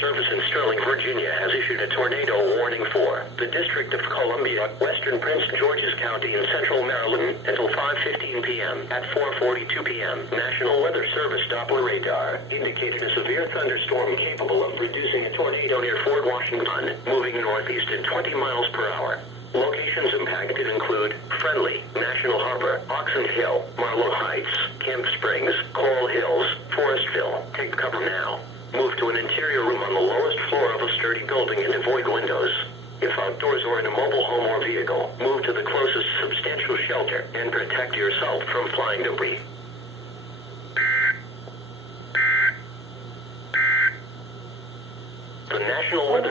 Service in Sterling, Virginia has issued a tornado warning for the District of Columbia, western Prince George's County, and central Maryland until 5:15 p.m. At 4:42 p.m., National Weather Service Doppler radar indicated a severe thunderstorm capable of producing a tornado near Fort Washington, moving northeast at 20 miles per hour. Locations impacted include Friendly, National Harbor, Oxon Hill, Marlow Heights, Camp Springs, Coral Hills, Forestville. Take cover now. Move to an interior room on the lowest floor of a sturdy building and avoid windows. If outdoors or in a mobile home or vehicle, move to the closest substantial shelter and protect yourself from flying debris. The National Weather